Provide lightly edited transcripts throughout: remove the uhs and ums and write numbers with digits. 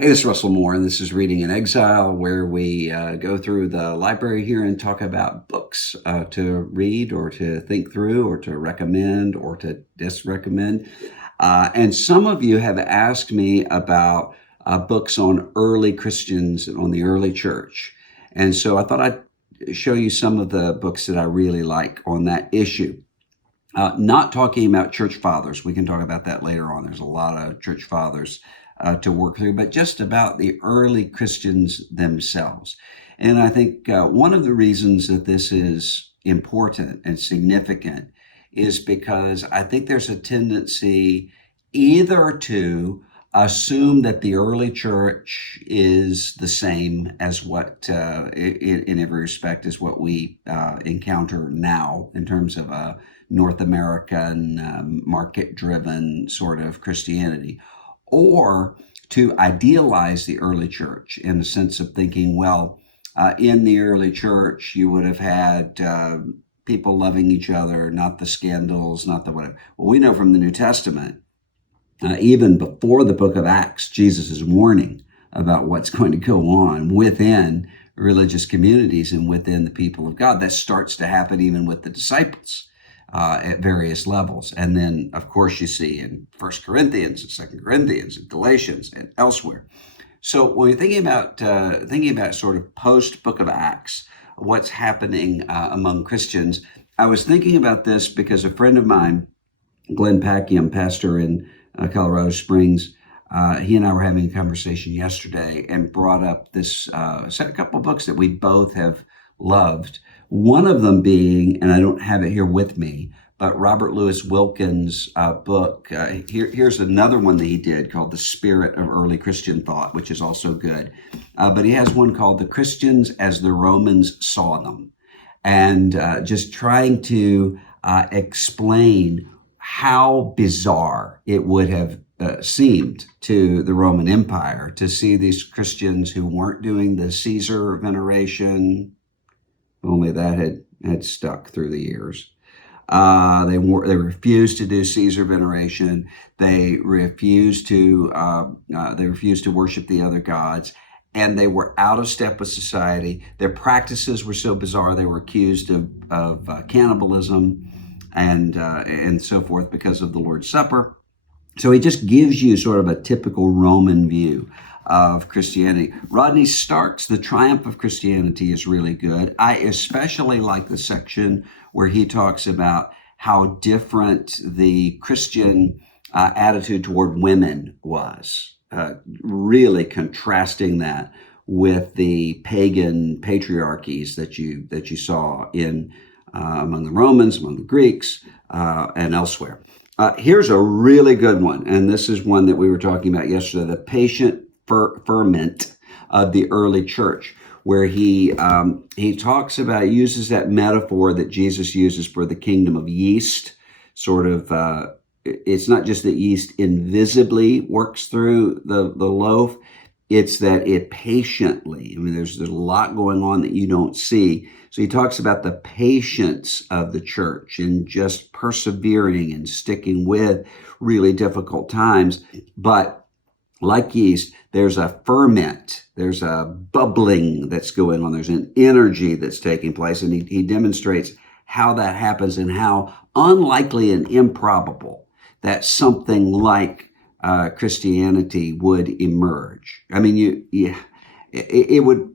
Hey, this is Russell Moore, and this is Reading in Exile, where we go through the library here and talk about books to read or to think through or to recommend or to disrecommend. And some of you have asked me about books on early Christians and on the early church. And so I thought I'd show you some of the books that I really like on that issue. Not talking about church fathers. We can talk about that later on. There's a lot of church fathers to work through, but just about the early Christians themselves. And I think one of the reasons that this is important and significant is because I think there's a tendency either to assume that the early church is the same as what, in every respect, is what we encounter now in terms of a North American market-driven sort of Christianity, or to idealize the early church in the sense of thinking, well, in the early church, you would have had people loving each other, not the scandals, not the whatever. Well, we know from the New Testament, even before the book of Acts, Jesus is warning about what's going to go on within religious communities and within the people of God. That starts to happen even with the disciples. At various levels. And then, of course, you see in 1 Corinthians and 2 Corinthians and Galatians and elsewhere. So when you're thinking about sort of post-Book of Acts, what's happening among Christians, I was thinking about this because a friend of mine, Glenn Packiam, pastor in Colorado Springs, he and I were having a conversation yesterday and brought up this a couple of books that we both have loved. One of them being, and I don't have it here with me, but Robert Louis Wilkins' book. Here's another one that he did called The Spirit of Early Christian Thought, which is also good. But he has one called The Christians as the Romans Saw Them. And just trying to explain how bizarre it would have seemed to the Roman Empire to see these Christians who weren't doing the Caesar veneration. Only that had stuck through the years. They refused to do Caesar veneration. They refused to worship the other gods, and they were out of step with society. Their practices were so bizarre. They were accused of cannibalism and so forth because of the Lord's Supper. So he just gives you sort of a typical Roman view of Christianity. Rodney Stark's The Triumph of Christianity is really good. I especially like the section where he talks about how different the Christian attitude toward women was, really contrasting that with the pagan patriarchies that you saw in among the Romans, among the Greeks, and elsewhere. Here's a really good one, and this is one that we were talking about yesterday, The Patient Ferment of the Early Church, where he talks about, uses that metaphor that Jesus uses for the kingdom of yeast. Sort of, it's not just that yeast invisibly works through the loaf, it's that it patiently, I mean, there's a lot going on that you don't see. So he talks about the patience of the church and just persevering and sticking with really difficult times. But like yeast, there's a ferment, there's a bubbling that's going on, there's an energy that's taking place, and he demonstrates how that happens and how unlikely and improbable that something like Christianity would emerge. I mean, it would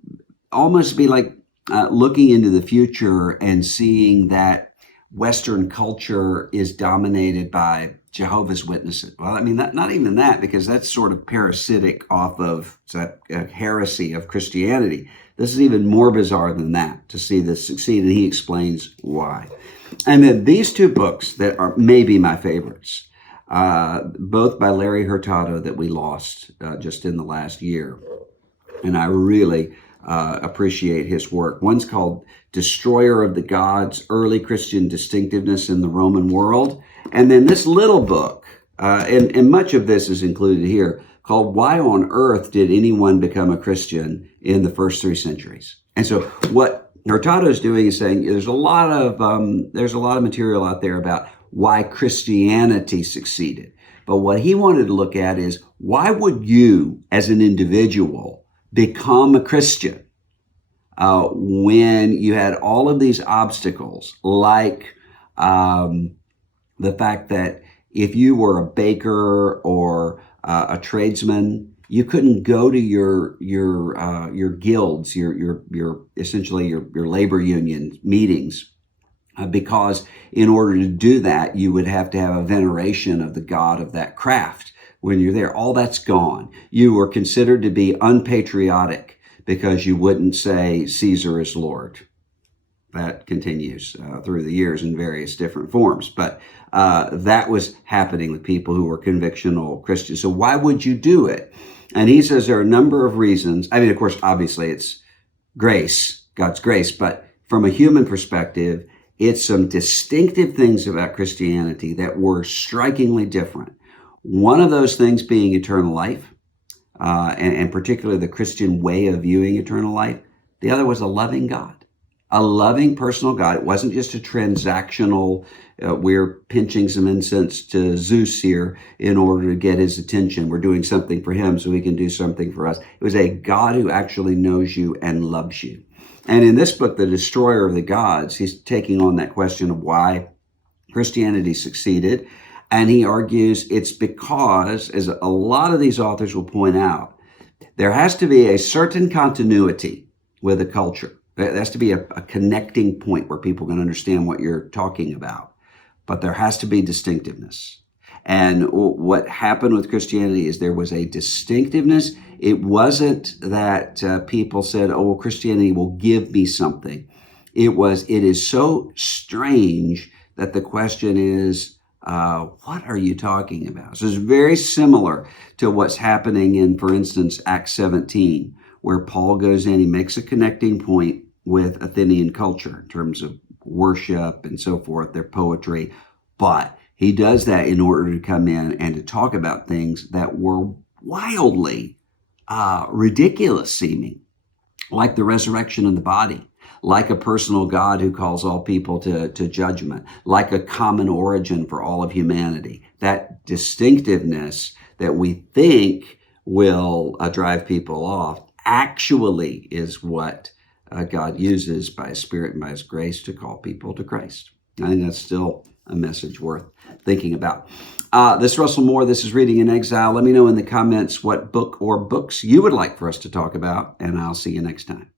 almost be like looking into the future and seeing that Western culture is dominated by Jehovah's Witnesses. Well, I mean, not even that, because that's sort of parasitic off of that heresy of Christianity. This is even more bizarre than that, to see this succeed, and he explains why. And then these two books that are maybe my favorites, both by Larry Hurtado, that we lost just in the last year, and I really appreciate his work. One's called Destroyer of the Gods, Early Christian Distinctiveness in the Roman World. And then this little book, and much of this is included here, called Why on Earth Did Anyone Become a Christian in the First 3 Centuries? And so what Hurtado is doing is saying there's a lot of material out there about why Christianity succeeded. But what he wanted to look at is, why would you, as an individual, become a Christian when you had all of these obstacles, like the fact that if you were a baker or a tradesman, you couldn't go to your guilds, your essentially your labor union meetings, because in order to do that, you would have to have a veneration of the god of that craft. When you're there, all that's gone. You were considered to be unpatriotic because you wouldn't say Caesar is Lord. That continues through the years in various different forms. But that was happening with people who were convictional Christians. So why would you do it? And he says there are a number of reasons. I mean, of course, obviously it's grace, God's grace. But from a human perspective, it's some distinctive things about Christianity that were strikingly different. One of those things being eternal life, and particularly the Christian way of viewing eternal life. The other was a loving God. A loving personal God. It wasn't just a transactional, we're pinching some incense to Zeus here in order to get his attention. We're doing something for him so he can do something for us. It was a God who actually knows you and loves you. And in this book, The Destroyer of the Gods, he's taking on that question of why Christianity succeeded. And he argues it's because, as a lot of these authors will point out, there has to be a certain continuity with a culture. There has to be a connecting point where people can understand what you're talking about. But there has to be distinctiveness. And what happened with Christianity is there was a distinctiveness. It wasn't that people said, oh, well, Christianity will give me something. It is so strange that the question is, what are you talking about? So it's very similar to what's happening in, for instance, Acts 17, where Paul goes in, he makes a connecting point with Athenian culture in terms of worship and so forth, their poetry. But he does that in order to come in and to talk about things that were wildly ridiculous seeming, like the resurrection of the body, like a personal God who calls all people to judgment, like a common origin for all of humanity. That distinctiveness that we think will drive people off actually is what God uses by His Spirit and by His grace to call people to Christ. I think that's still a message worth thinking about. This is Russell Moore. This is Reading in Exile. Let me know in the comments what book or books you would like for us to talk about, and I'll see you next time.